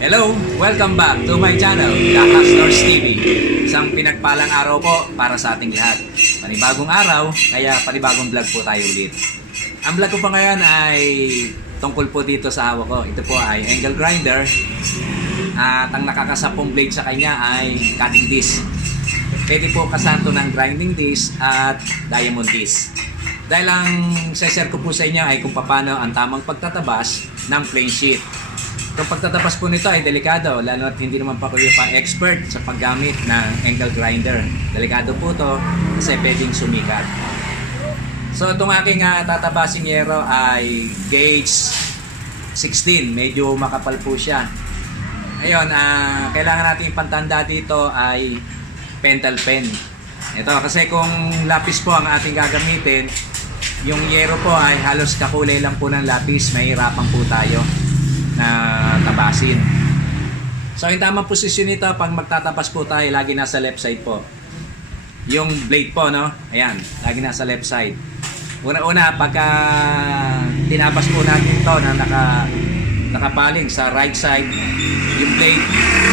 Hello! Welcome back to my channel, The Hustlers TV. Isang pinagpalang araw po para sa ating lahat. Panibagong araw, kaya panibagong vlog po tayo ulit. Ang vlog ko pa ngayon ay tungkol po dito sa hawak ko. Ito po ay angle grinder. At ang nakakasapong blade sa kanya ay cutting disc. Pwede po kasanto ng grinding disc at diamond disc. Dahil ang share ko po sa inyo ay kung paano ang tamang pagtatabas ng plane sheet. Itong pagtatabas po nito ay delikado, lalo at hindi naman pa kayo pa expert sa paggamit ng angle grinder. Delikado po to kasi pwedeng sumikat. So itong aking uh, tatabasing yero ay gauge 16, medyo makapal po siya. Ayun, ah, kailangan natin ipantanda dito ay pentel pen. Ito, kasi kung lapis po ang ating gagamitin, yung yero po ay halos kakulay lang po ng lapis, mahirapan po tayo na tabasin. So, yung tamang posisyon nito, pag magtatabas po tayo, lagi nasa left side po. Yung blade po, no? Ayan, lagi nasa left side. Una-una, pagka tinabas po natin to na naka, nakapaling sa right side, yung blade,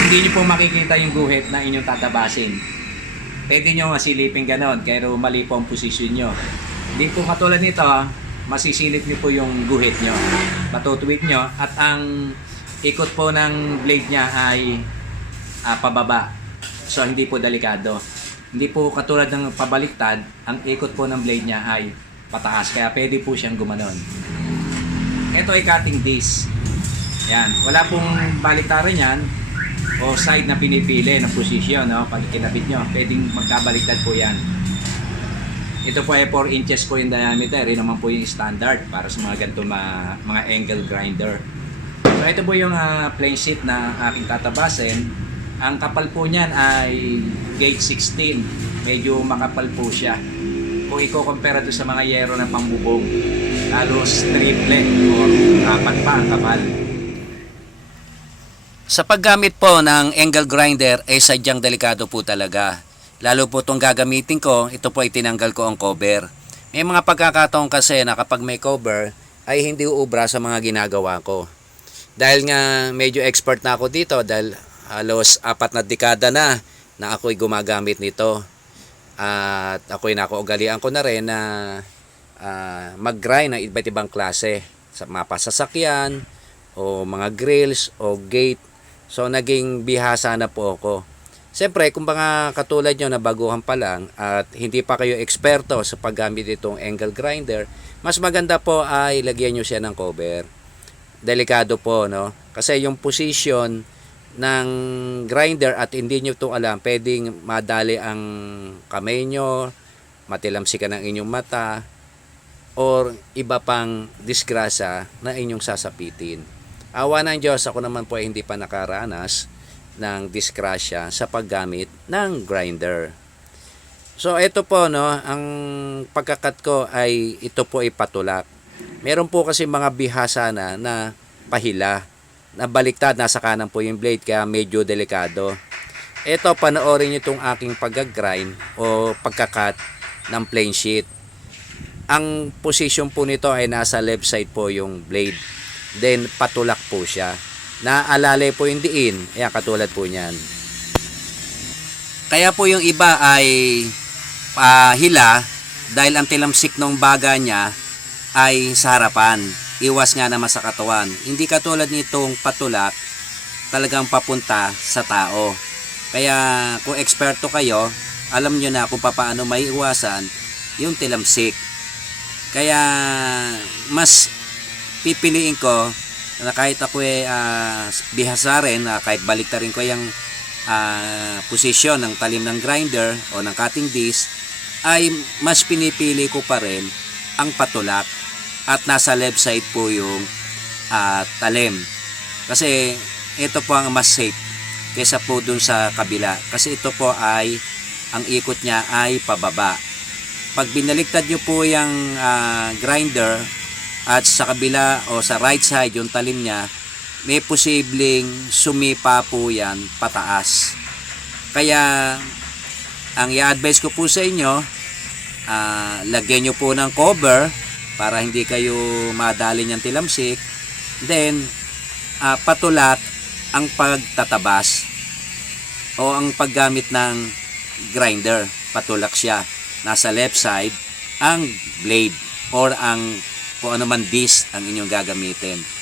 hindi nyo po makikita yung guhit na inyong tatabasin. Pwede nyo masilipin ganon, pero mali po ang posisyon nyo. Hindi po katulad nito, masisilip nyo po yung guhit nyo. Matutuwid nyo at ang ikot po ng blade niya ay ah, pababa. So hindi po delikado. Hindi po katulad ng pabaliktad, ang ikot po ng blade niya ay pataas. Kaya pwede po siyang gumanon. Ito ay cutting disc. Yan. Wala pong baliktaran yan o side na pinipili ng posisyon. No? Pag kinabit nyo, pwedeng magkabaliktad po yan. Ito po ay 4 inches po yung diameter. Yun naman po yung standard para sa mga ganito ma- mga angle grinder. So ito po yung ah, plane sheet na aking tatabasin. Ang kapal po niyan ay gauge 16. Medyo makapal po siya. Kung i-compare to sa mga yero ng pambubong, halos triple or apat pa ang kapal. Sa paggamit po ng angle grinder ay sadyang delikado po talaga. Lalo po itong gagamitin ko, ito po ay tinanggal ko ang cover. May mga pagkakataon kasi na kapag may cover ay hindi uubra sa mga ginagawa ko. Dahil nga medyo expert na ako dito dahil halos apat na dekada na na ako'y gumagamit nito. At ako'y nakuugalian ko na rin na ah, mag-grind ng iba't ibang klase sa mga pasasakyan o mga grills o gate. So naging bihasa na po ako. Siyempre, kung mga katulad nyo na baguhan pa lang at hindi pa kayo eksperto sa paggamit itong angle grinder, mas maganda po ay lagyan nyo siya ng cover. Delikado po, no? Kasi yung position ng grinder at hindi nyo ito alam, pwedeng madali ang kamay nyo, matilamsikan ang inyong mata, or iba pang disgrasya na inyong sasapitin. Awa ng Diyos, ako naman po ay hindi pa nakaranas ng disgrasya sa paggamit ng grinder. So ito po no, ang pagkakat ko ay ito po ay patulak. Meron po kasi mga bihasa na na pahila na baliktad nasa kanan po yung blade kaya medyo delikado. Ito panoorin niyo itong aking pag-grind o pagkakat ng plane sheet. Ang position po nito ay nasa left side po yung blade. Then patulak po siya. Naalalay po yung diin. Ayan, katulad po niyan. Kaya po yung iba ay pahila dahil ang tilamsik ng baga niya ay sa harapan. Iwas nga naman sa katawan. Hindi katulad nitong patulak talagang papunta sa tao. Kaya kung eksperto kayo, alam nyo na kung paano may iwasan yung tilamsik. Kaya mas pipiliin ko na kahit ako ay ah, bihasa rin, na kahit baliktarin ko yung ah, posisyon ng talim ng grinder o ng cutting disc, ay mas pinipili ko pa rin ang patulak at nasa left side po yung ah, talim. Kasi ito po ang mas safe kaysa po dun sa kabila. Kasi ito po ay, ang ikot niya ay pababa. Pag binaliktad nyo po yung ah, grinder, at sa kabila o sa right side yung talim niya may posibleng sumipa po yan pataas kaya ang i-advise ko po sa inyo ah, lagyan nyo po ng cover para hindi kayo madali niyang tilamsik then ah, patulak ang pagtatabas o ang paggamit ng grinder. Patulak siya. Nasa left side ang blade or ang kung ano man disc ang inyong gagamitin.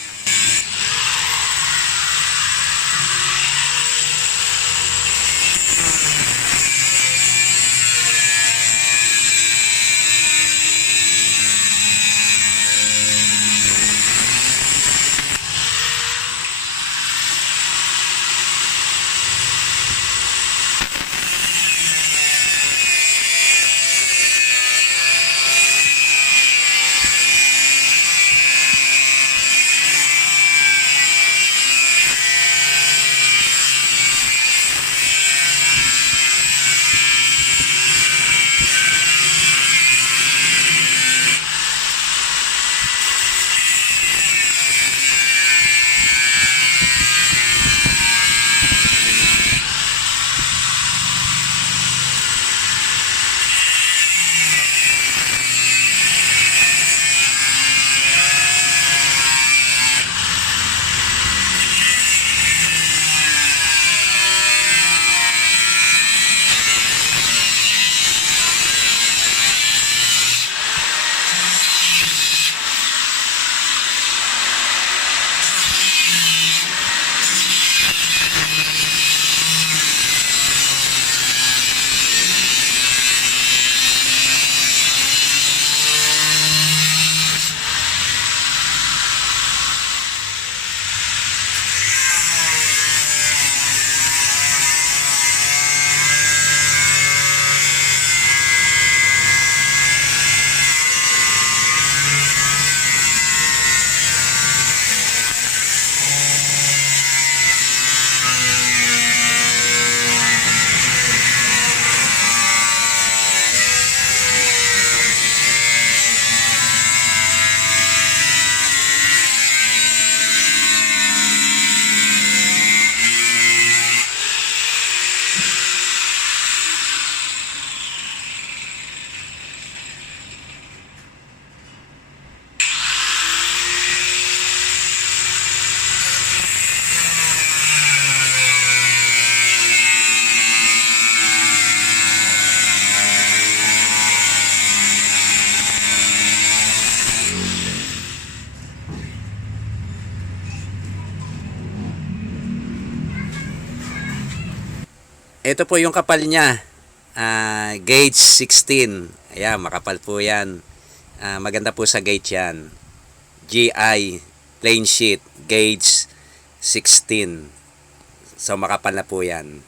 Ito po yung kapal niya. Ah, gauge 16. Ayan, makapal po yan. Ah, maganda po sa gauge yan. GI, plain sheet, gauge 16. So makapal na po yan.